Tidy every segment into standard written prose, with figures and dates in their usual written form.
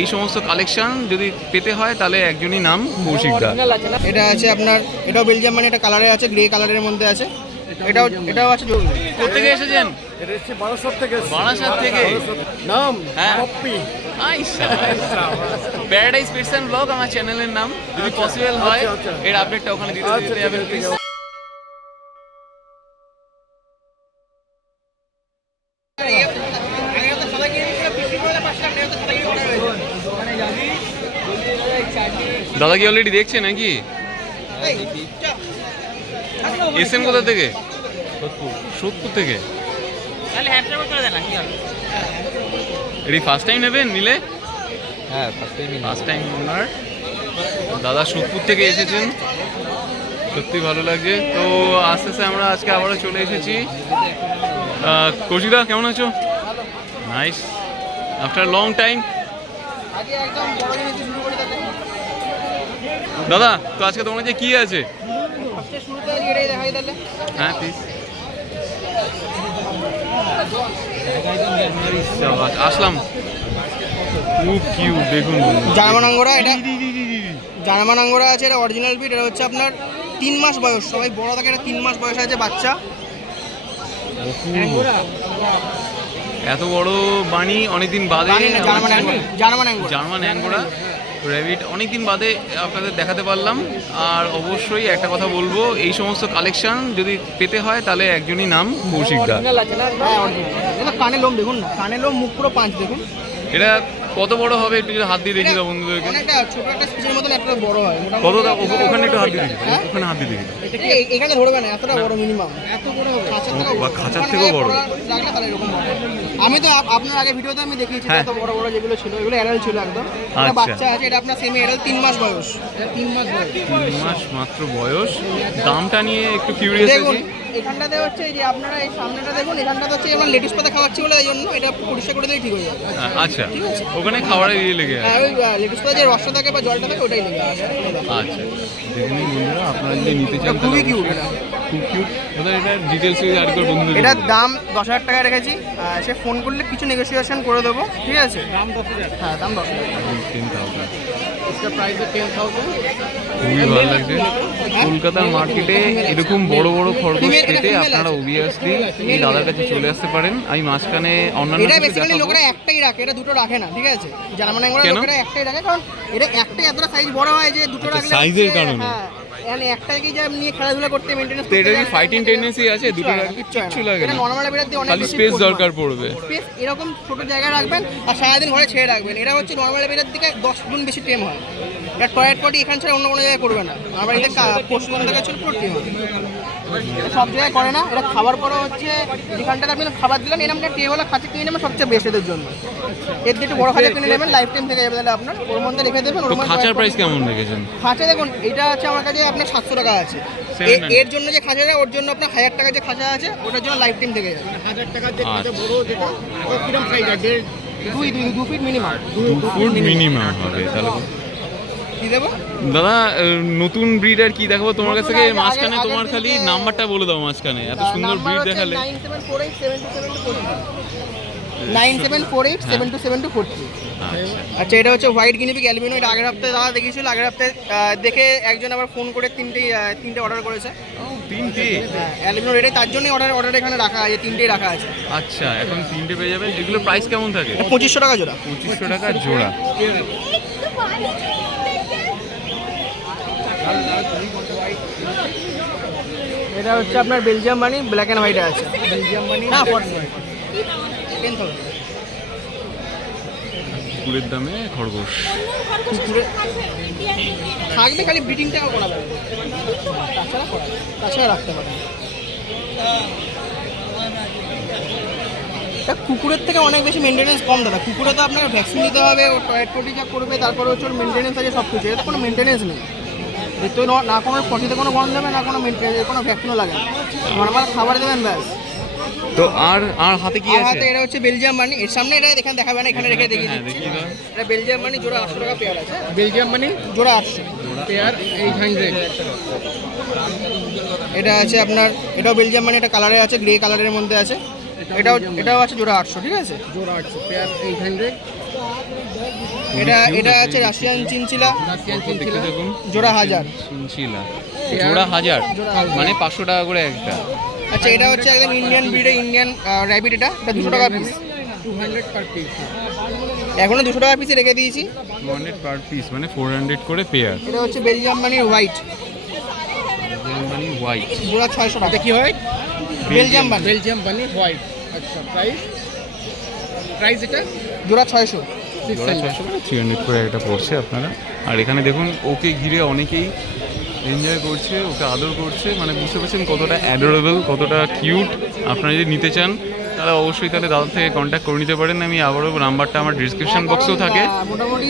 এই সমস্ত কালেকশন যদি পেতে হয় তাহলে একজনই নাম কৌশিক দা। এটা আছে আপনার, এটাও বেলজিয়াম মানে, এটা কালারে আছে, গ্রে কালারের মধ্যে আছে। এটাও আছে। কোথেকে এসেছেন? বারাসাত থেকে। বারাসাত থেকে। নাম হ্যাঁ poppy. Paradise pets and blog আমার চ্যানেলের নাম। যদি পসিবল হয় এর আপডেটটা ওখানে দিতে যাবেন প্লিজ। দাদা কি অলরেডি দেখছে নাকি? এসেন কোথা থেকে? সোদপুর থেকে। এটি ফার্স্ট টাইম নেবেন নিলে? হ্যাঁ, ফার্স্ট টাইম ওনার দাদা সোদপুর থেকে এসেছেন, সত্যি ভালো লাগছে। তো আস্তে আস্তে আমরা আজকে আবারও চলে এসেছি। কৌশিকদা কেমন আছো? Nice, after long time. দাদা তো আজকে তোমার কাছে কি আছে? হ্যাঁ প্লিজ। আসলাম, খুব কিউট দেখুন। জার্মান আঙ্গোরা, এটা জার্মান আঙ্গোরা আছে, এটা অরিজিনাল ব্রিড। এটা হচ্ছে আপনার 3 মাস বয়স, সবাই বড় থাকে, এটা 3 মাস বয়স আছে বাচ্চা। এত বড় বাণী অনেকদিন বাদে। জার্মান অ্যাঙ্গোরা র্যাবিট অনেকদিন বাদে আপনাদের দেখাতে পারলাম। আর অবশ্যই একটা কথা বলবো, এই সমস্ত কালেকশন যদি পেতে হয় তাহলে একজনই নাম কৌশিক দা। কানে লোম দেখুন না, কানে লোম, মুখ পুরো পাঁচ দেখুন। এটা কত বড় হবে একটু যদি হাত দিয়ে দেখি দাও বন্ধুদেরকে। অনেকটা ছোট একটা স্পিচের মতন, একটা বড় হয়। কত ওখানে একটু হাত দিয়ে দেখি, ওখানে হাত দিয়ে দেখি। এখানে ধরবে না, এতটা বড় মিনিমাম, এত বড় হবে। খাঁচার থেকেও বড় লাগলে তাহলে এরকম বড়। আমি তো আপনার আগে ভিডিওতে আমি দেখিয়েছি এত বড় বড় যেগুলো ছিল, এগুলো অ্যাডাল্ট ছিল একদম। এটা বাচ্চা আছে, এটা আপনার সেমি অ্যাডাল্ট, 3 মাস বয়স। 3 মাস বয়স, 3 মাস মাত্র বয়স। দামটা নিয়ে একটু কিউরিয়াস আছি। এখানটাতে হচ্ছে এই যে আপনারা এই সামনেটা দেখুন, এখানটাতে হচ্ছে আমরা লেডিস পাতা খাওয়াচ্ছি বলে এই জন্য এটা পরিষ্কার করে দিলেই ঠিক হয়ে যাবে। আচ্ছা, ওখানে খাবারে দিয়ে লেগে হ্যাঁ, ওই লেডিস পাতা যে রসটা থাকে বা জলটা থাকে ওটাই লেগে আছে। আচ্ছা, দেখুন বন্ধুরা, আপনারা যদি নিতে চান খুবই কিউট, খুব কিউট। দাদা এটা ডিটেলস আর করে বন্ধুদের। এটার দাম 10,000 টাকা রেখেছি। সে ফোন করলে কিছু নেগোসিয়েশন করে দেবো, ঠিক আছে? দাম 10,000। হ্যাঁ, দাম 10,000। 10,000 इसका प्राइस है 10,000। খুবই ভালো লাগছে। কলকাতার মার্কেটে এরকম বড় বড় খরগোশ পেতে আপনারা অবভিয়াসলি এই দাদার কাছে চলে আসতে পারেন। আমি মাঝখানে অন্যান্য এটা বেসিক্যালি লোকেরা একটাই রাখে, এটা দুটো রাখে না, ঠিক আছে? জার্মান অ্যাঙ্গোরা লোকেরা একটাই রাখে, কারণ এটা একটাই এতটা সাইজ বড় হয় যে দুটো রাখলে সাইজের কারণে। হ্যাঁ, মানে একটাকে যা নিয়ে খেলাধুলা করতে মেইনটেনেন্স করতে। এটা কি ফাইটিং টেন্ডেন্সি আছে? দুটো কিচ্ছু লাগে না, এটা নরমাল বেড়াতে অনেক খালি স্পেস দরকার পড়বে। স্পেস এরকম ছোট জায়গায় রাখবেন আর সারাদিন ঘরে ছেড়ে রাখবেন। এটা হচ্ছে নরমাল বেড়ার দিকে 10 গুণ বেশি টেম হয়। এটা টয়লেট পটি এখান ছাড়া অন্য কোনো জায়গায় করবে না। আমার বাড়িতে পশুজন দেখা ছিল পুরো টেম হয়, সব জায়গায় করে না। এটা খাবার পরে হচ্ছে যেখানটাতে আপনি খাবার দিলেন এরকম একটা টেবিল খাঁচা কিনে নেবেন, সবচেয়ে বেস্ট এদের জন্য। এর দিয়ে একটু বড় খাঁচা কিনে নেবেন, লাইফ টাইম থেকে যাবে। তাহলে আপনার ওর মধ্যে রেখে দেবেন। তো খাঁচার প্রাইস কেমন রেখেছেন? খাঁচা দেখুন, এটা আছে আমার কাছে আপনার 700 টাকা আছে। এর জন্য যে খাঁচাটা, ওর জন্য আপনার 1000 টাকা যে খাঁচা আছে ওটার জন্য লাইফ টাইম থেকে যাবে। 1000 টাকার যে খাঁচা বড় যেটা, ওর কিরকম সাইজ আছে? 2 ফিট মিনিমাম। 2 ফুট মিনিমাম হবে। তাহলে কি দেবো দাদা? নতুন ব্রিড আর কি দেখাবো তোমার কাছ থেকে? মাঝখানে তোমার খালি নাম্বারটা বলে দাও। মাঝখানে এত সুন্দর ব্রিড দেখালে। 9748727243। আচ্ছা, এটা হচ্ছে হোয়াইট গিনিপিগ অ্যালবিনো। এটা আগের হপ্তাহে দাদা দেখিয়েছিল। আগের হপ্তাহে দেখে একজন আবার ফোন করে তিনটে অর্ডার করেছে। 3টে? হ্যাঁ, অ্যালবিনো রেটে, তার জন্যই অর্ডার এখানে রাখা আছে, 3টেই রাখা আছে। আচ্ছা, এখন 3টে পেয়ে যাবেন। এগুলো প্রাইস কেমন থাকে? 2500 টাকা জোড়া। 2500 টাকা জোড়া। এটা হচ্ছে আপনার বেলজিয়াম বানি, ব্ল্যাক অ্যান্ড হোয়াইটে আছে। বেলজিয়াম বানি না, 10,000 কুকুরের দামে খরগোশ। থাকবে, খালি ব্রিডিংটাও করা যাবে, তাছাড়া রাখতে পারেন। কুকুরের থেকে অনেক বেশি মেনটেনেন্স কম দাদা। কুকুরে তো আপনাকে ভ্যাকসিন দিতে হবে, ও টয়লেট পটি যা করবে, তারপরে হচ্ছে ওর মেনটেনেন্স আছে সব কিছু। এটা কোনো মেনটেনেন্স নেই, এর তো না কোনো পটিতে কোনো গন্ধ দেবে, না কোনো মেনটেনেন্স, কোনো ভ্যাকসিনও লাগে না। নর্মাল খাবার দেবেন ব্যাস। তো আর হাতে কি আছে? হাতে এটা হচ্ছে বেলজিয়াম বানি। এর সামনে এটা এখানে দেখাবে না, এখানে রেখে দেখিয়ে দিচ্ছি। এটা বেলজিয়াম বানি, জোড়া 800 টাকা পেয়ার আছে। বেলজিয়াম বানি জোড়া 800, পেয়ার 800। এটা আছে আপনার, এটাও বেলজিয়াম বানি, এটা কালারে আছে, গ্রে কালারের মধ্যে আছে। এটাও আছে জোড়া 800, ঠিক আছে? জোড়া 800, পেয়ার 800। এটা আছে রাশিয়ান চিনচিলা, দেখতে দেখুন জোড়া 1000। চিনচিলা জোড়া 1000, মানে 500 টাকা করে একটা। আচ্ছা এটা হচ্ছে একদম ইন্ডিয়ান ব্রিডের ইন্ডিয়ান র্যাবিট, এটা 200 টাকা পিস, 200 per piece। এখনো 200 টাকা পিসে রেখে দিয়েছি। 200 পার পিস, মানে 400 করে পেয়ার। এটা হচ্ছে বেলজিয়াম বানির হোয়াইট, মানে হোয়াইট জোড়া 600 টাকা। কি হয়? বেলজিয়াম বানি, বেলজিয়াম বানি হোয়াইট। আচ্ছা, প্রাইস এটা জোড়া 600। জোড়া 600 করে 300 করে একটা পড়ছে আপনারা। আর এখানে দেখুন ওকে ঘিরে অনেকেই এনজয় করছে, ওকে আদর করছে, মানে বুঝতে পারছেন কতটা অ্যাডোরেবল, কতটা কিউট। আপনারা যদি নিতে চান তাহলে অবশ্যই তাহলে দাদার থেকে কন্ট্যাক্ট করে নিতে পারেন। আমি আবারও নাম্বারটা আমার ডিসক্রিপশন বক্সেও থাকে। মোটামুটি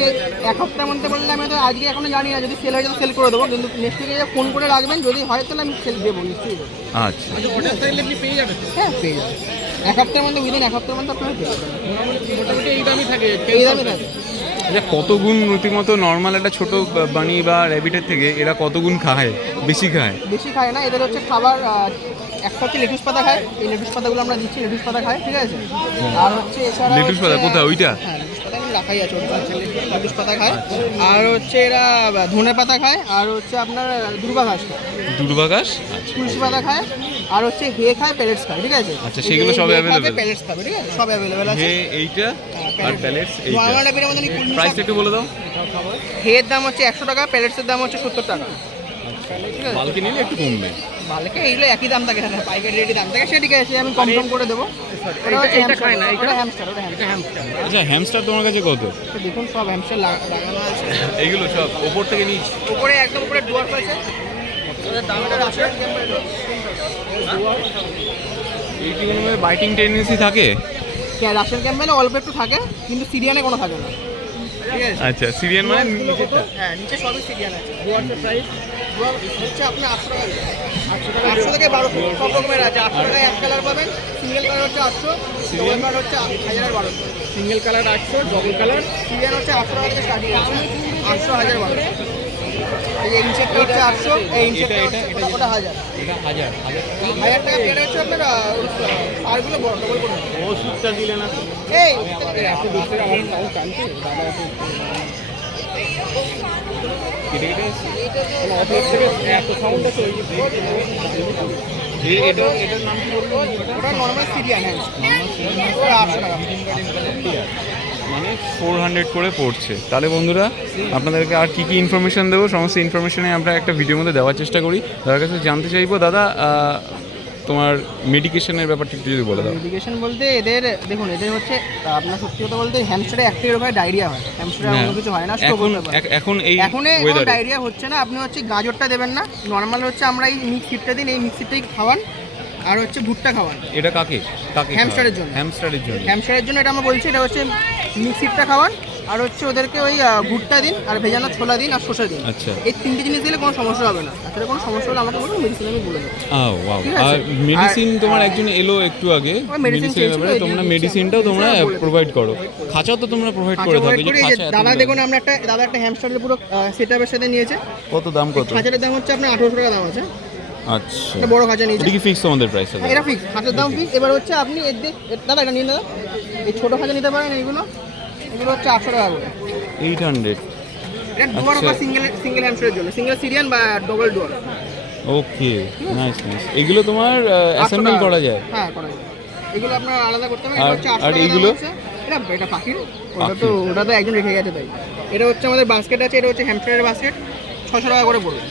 এক সপ্তাহের মধ্যে বললে আমি তো আজকে এখনো জানি না, যদি সেল হয়ে যায় সেল করে দেবো, কিন্তু নেক্সট উইকে ফোন করে রাখবেন, যদি হয় তাহলে আমি সেল দেবো নিশ্চয়ই দেবো। আচ্ছা, অর্ডার চাইলে আপনি পেয়ে যাবেন। হ্যাঁ পেয়ে যাবেন, এক সপ্তাহের মধ্যে, উইদিন এক সপ্তাহের মধ্যে আপনারা পেয়ে যাবেন। মোটামুটি এই দামই থাকে। এই দামে থাকে। আচ্ছা, কত গুণ রীতিমতো নর্মাল একটা ছোট বানি বা র্যাবিটের থেকে এরা কত গুণ খায়, বেশি খায়? বেশি খায় না, এদের হচ্ছে খাবার একটা হচ্ছে লেটুস পাতা খায়, এই লেটুস পাতাগুলো আমরা দিচ্ছি, লেটুস পাতা খায়, ঠিক আছে। আর হচ্ছে এছাড়া লেটুস পাতা কোথায়? ওইটা? হ্যাঁ লেটুস পাতা কিন্তু রাখাই আছে, ওটা লেটুস পাতা খায়। আর হচ্ছে এরা ধনে পাতা খায়, আর হচ্ছে আপনার দুর্বা ঘাস খায়, দুর্বাঘাস। তুলসী পাতা খায়, আর হচ্ছে হে খায়, প্যালেটস খায়, ঠিক আছে। আচ্ছা, সেগুলো সব available? প্যালেটস খাবে, ঠিক আছে, সব অ্যাভেলেবেল আছে। হে এইটা আর প্যালেটস এইটা। নর্মাল র্যাবিটের মধ্যে প্রাইস একটু বলে দাও। হের দাম হচ্ছে 100 টাকা, প্যালেটসের দাম হচ্ছে 70 টাকা। বালকে নিলে একটু কমবে। বালকে এইগুলো একই দাম থাকে, পাইকারি রেটে দাম থাকে, সেটিকে এসে আমি কম কম করে দেবো। এটা খায় না, এটা হ্যামস্টার, ওটা এটা হ্যামস্টার। আচ্ছা, হ্যামস্টার তোমার কাছে কত? দেখুন সব হ্যামস্টার লাগানো আছে এইগুলো সব ওপর থেকে নিচ? উপরে, একদম উপরে ডুয়ার্ফ আছে। দামটা রাশিয়ান ক্যাম্পেল, এই কি কোনো বাইটিং টেন্ডেন্সি থাকে? রাশিয়ান ক্যাম্পেলে অল্প একটু থাকে, কিন্তু সিরিয়ানে কোনো থাকে না, ঠিক আছে। আচ্ছা, সিরিয়ান মানে নিচেরটা? হ্যাঁ নিচে সবই সিরিয়ান আছে। ডুয়ার্ফের প্রাইস হচ্ছে আপনার 800 টাকা, 800 থেকে 1200 সব রকমের আছে। 800 টাকায় এক কালার পাবেন, সিঙ্গেল কালার হচ্ছে 800, ডবল কালার হচ্ছে 1000-1200। Single colour 800, double colour Syrian হচ্ছে 800 টাকা থেকে স্টার্টিং আছে, 800, 1000-1200। এই যে ইনসেক্টটা হচ্ছে 800, এই ইনসেক্টটা হচ্ছে ওটা 1000। এটা 1000 1000 টাকা পেয়ার হচ্ছে আপনার আরগুলো বড় ডবল করে। ওষুধটা দিলে না তো? এই এত দূর থেকে আমার সাউন্ড টানছে দাদা। কেটে কেটে অফিস থেকে এত সাউন্ড আছে ওই এটার নাম কি বলবো? ওটা নর্মাল সিরিয়ান, হ্যাঁ ওটা 800 টাকা। মানে 400 করে পড়ছে। তাহলে বন্ধুরা আপনাদেরকে আর কি কি ইনফরমেশন দেবো, সমস্ত ইনফরমেশনে আমরা একটা ভিডিওর মধ্যে দেওয়ার চেষ্টা করি। দাদার কাছে জানতে চাইবো, দাদা তোমার মেডিকেশনের ব্যাপারটা একটু যদি বলে দাও। মেডিকেশন বলতে এদের দেখুন, এদের হচ্ছে আপনার সত্যি কথা বলতে হ্যামস্টারে একটাই রোগ হয়, ডায়রিয়া হয়। হ্যামস্টারে অন্য কিছু হয় না, স্ট্রোক হতে পারে। এখন এই এখন ওয়েদারে ডায়রিয়া হচ্ছে না। আপনি হচ্ছে গাজরটা দেবেন না, নর্মাল হচ্ছে আমরা এই মিক্স সিডটা দিন, এই মিক্স সিডটাই খাওয়ান, আর হচ্ছে ভুট্টা খাওয়ান। এটা কাকে কাকে? হ্যামস্টারের জন্য। হ্যামস্টারের জন্য। হ্যামস্টারের জন্য এটা আমরা বলছি, এটা হচ্ছে মিক্স সিডটা খাওয়ান, আর হচ্ছে ওদেরকে ওই ভুট্টা দিন, আর ভেজানো ছোলা দিন, আর শসা দিন। আচ্ছা, এই তিনটে জিনিস দিলে কোনো সমস্যা হবে না। আসলে কোনো সমস্যা হলে আমাকে বলুন, মেডিসিন আমি বলে দেবো। ওয়াও। ঠিক আছে? আর মেডিসিন তোমার একজন এলো একটু আগে, ওই medicine মেডিসিনের ব্যাপারে চেয়েছিল, তোমরা এই মেডিসিনটাও তোমরা medicine বলে প্রোভাইড করো। খাঁচাও তো তোমরা প্রোভাইড করে থাকো। যে খাঁচা এত দাদা বড়। দেখুন, আমরা দাদা একটা হ্যামস্টারের পুরো সেটআপের সাথে নিয়েছে। কত দাম কত? খাঁচাটার দাম হচ্ছে আপনার 1800 টাকা দাম আছে। আচ্ছা, একটা বড় খাঁচা নিয়েছে। এটা কি ফিক্স তোমাদের প্রাইস আছে? এটা ফিক্স, খাঁচার দাম ফিক্স। এবার হচ্ছে আপনি দাদা এটা নিন, দাদা এই ছোটো খাঁচা নিতে পারেন। এগুলো হচ্ছে 800 টাকা করে। 800। এটা ডুয়ার বা সিঙ্গেল হ্যামস্টারের জন্য, সিঙ্গেল সিরিয়ান বা ডবল ডুয়ার। ওকে, নাইস নাইস। এগুলো তোমার অ্যাসেম্বল করা যায়? হ্যাঁ করা যায়। এগুলো আপনার আলাদা করতে হবে। আর- এটা হচ্ছে 800 আর টাকা দাম এইগুলো? হচ্ছে। এটা পাখির, ওটা তো একজন রেখে গেছে তাই। এটা হচ্ছে আমাদের বাস্কেট আছে, এটা হচ্ছে হ্যামস্টারের বাস্কেট, 600 টাকা করে পড়বে।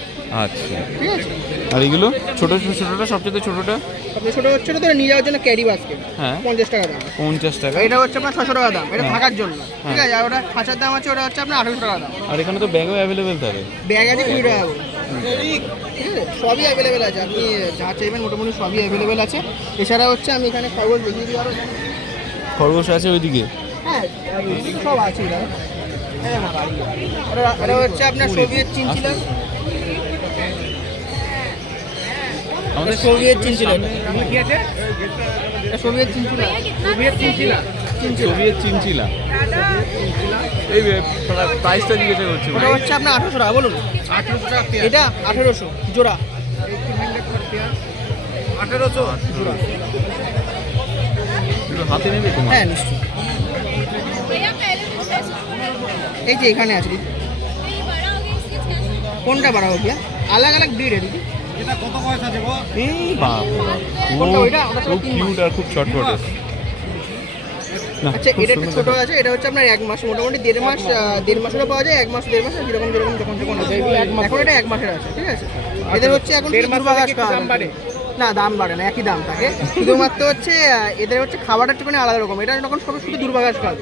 আচ্ছা, ঠিক আছে। আর এগুলো ছোটটা সবচেয়ে ছোটটা? আপনি ছোটো হচ্ছে তো নিয়ে যাওয়ার জন্য ক্যারি বাস্কেট, হ্যাঁ 50 টাকা দাম। 50 টাকা। এটা হচ্ছে আপনার 600 টাকা দাম, এটা হ্যাঁ। থাকার জন্য। ঠিক আছে। আর ওটা খাঁচার দাম আছে, ওটা হচ্ছে আপনার 800 টাকা দাম। আর এখানে তো ব্যাগও অ্যাভেলেবেল থাকে। ব্যাগ আছে 20 টাকা করে। ঠিক আছে, সবই অ্যাভেলেবেল আছে, আপনি যা চাইবেন মোটামুটি সবই অ্যাভেলেবেল আছে। এছাড়া হচ্ছে আমি এখানে খরগোশ দেখিয়ে দিই আরও। খরগোশ আছে ওইদিকে? হ্যাঁ এদিকে সব আছে দাদা। এটা হচ্ছে আপনার সোভিয়েত চিনচিলা, আমাদের সোভিয়েত চিনচিলা। কি আছে? এটা Soviet chinchilla, Soviet chinchilla. Soviet chinchilla. এই প্রাইসটা জিজ্ঞাসা করছি। ওটা হচ্ছে আপনার 800 টাকা। বলুন 800 টাকা পেয়ার। এটা 1800 জোড়া। 1800 per পেয়ার। 1800 জোড়া। একটু হাতে নেবে তোমার? হ্যাঁ নিশ্চয়ই। এই যে এখানে আছে দিদি। কোনটা বাড়া হোক আলাগ আলাগ ব্রিড দিদি। এই বাবা কোনটা ওইটা? ওটা খুব তিন মাস। কিউট আর খুব চটপটে। না, আচ্ছা খুব এটা একটু সুন্দর ছোট আছে, এটা হচ্ছে আপনার 1 মাস, মোটামুটি 1.5 মাসেরও পাওয়া যায়, 1 মাস 1.5 মাস যেরকম যেরকম যখন আছে। এখন এটা 1 মাসের আছে, ঠিক আছে। এদের হচ্ছে এখন দুর্বাঘাস দাম বাড়ে না, দাম বাড়ে না, একই দাম থাকে। শুধুমাত্র হচ্ছে এদের হচ্ছে খাবারটা একটুখানি আলাদা রকম। এটা যখন সবাই শুধু দুর্বাঘাস খাবে,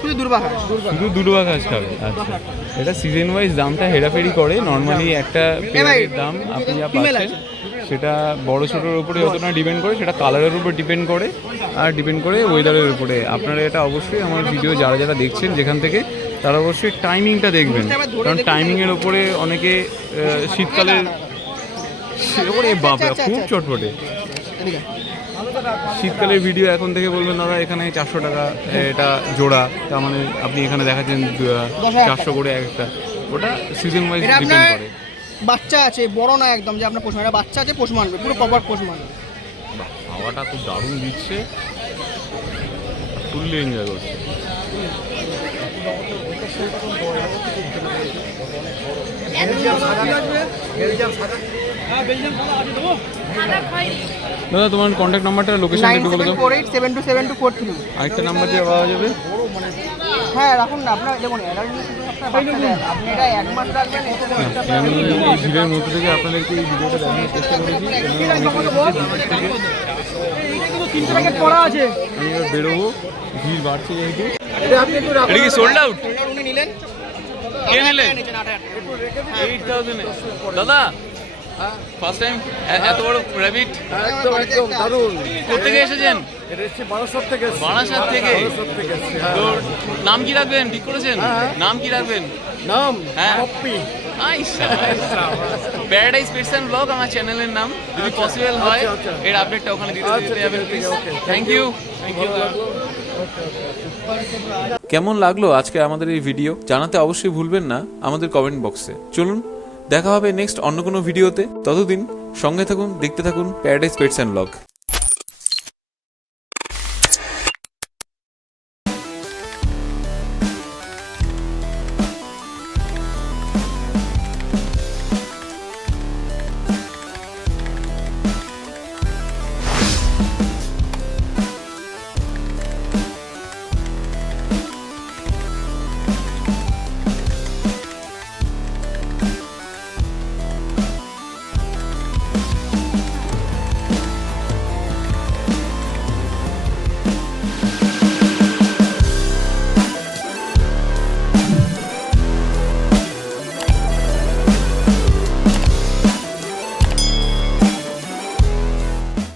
শুধু দুর্বাঘাস। শুধু দুর্বা ঘাস খাবে। আচ্ছা, এটা সিজন ওয়াইজ দামটা হেরাফেরি করে। নর্মালি একটা পেয়ারের দাম আপনি যা female পাচ্ছেন সেটা বড় ছোটোর উপরে অতটা ডিপেন্ড করে, সেটা কালারের উপর ডিপেন্ড করে আর ডিপেন্ড করে ওয়েদারের উপরে। আপনারা এটা অবশ্যই আমার ভিডিও যারা যারা দেখছেন যেখান থেকে, তারা অবশ্যই টাইমিংটা দেখবেন, কারণ টাইমিংয়ের ওপরে অনেকে শীতকালের ওরে বাবা খুব চটপটে। এদিকে শীতকালের ভিডিও এখন থেকে বলবেন দাদা এখানে 400 টাকা এটা জোড়া, তার মানে আপনি এখানে দেখাচ্ছেন 400 করে একটা। ওটা সিজন ওয়াইজ এটা ডিপেন্ড আপনার করে। বাচ্চা আছে, বড় না একদম যে আপনার পোষ মানবে, বাচ্চা আছে পোষ মানবে, পুরো প্রপার পোষ মানবে। বাহ, হাওয়াটা খুব দারুণ দিচ্ছে, ফুললি এনজয় করছে। দাদা তোমার কন্ট্যাক্ট নাম্বারটা লোকেশনটা একটু বলে দাও। 9748727243। আরেকটা নাম্বার দিয়ে পাওয়া যাবে। হ্যাঁ রাখুন না, আপনার দেখুন অ্যালার্জি শুধু আপনার বাচ্চা দেয়। আপনি এটা 1 মাস রাখবেন, এতে আমি এই ভিড়ের মধ্যে থেকে আপনাদেরকে এই ভিডিওটা দেখানোর চেষ্টা করেছি। আমি এবার বেরোবো, ভিড় বাড়ছে যেহেতু। এটা কি সোল্ড আউট? উনি নিলেন, কে নিলেন? 8,000 8,000 দাদা ফার্স্ট টাইম এত বড় র্যাবিট একদম একদম দারুণ। কোথেকে এসেছেন? এটা এসছে বারাসাত থেকে এসছে। বারাসাত থেকে। বারাসাত থেকে এসছে, হ্যাঁ। তো নাম কি রাখবেন, ঠিক করেছেন? হ্যাঁ। নাম কি রাখবেন? নাম হ্যাঁ। Poppy. Paradise pets and blog আমার চ্যানেলের নাম। যদি পসিবল হয় আচ্ছা, আচ্ছা। এর আপডেটটা ওখানে দিতে আচ্ছা, দিতে ঠিক যাবেন আছে, প্লিজ। ওকে। Thank you. কেমন লাগলো আজকে আমাদের এই ভিডিও জানাতে অবশ্যই ভুলবেন না আমাদের কমেন্ট বক্সে। চলুন দেখা হবে নেক্সট অন্য কোনো ভিডিওতে। ততদিন সঙ্গে থাকুন, দেখতে থাকুন প্যারাডাইস পেটস অ্যান্ড ব্লগ।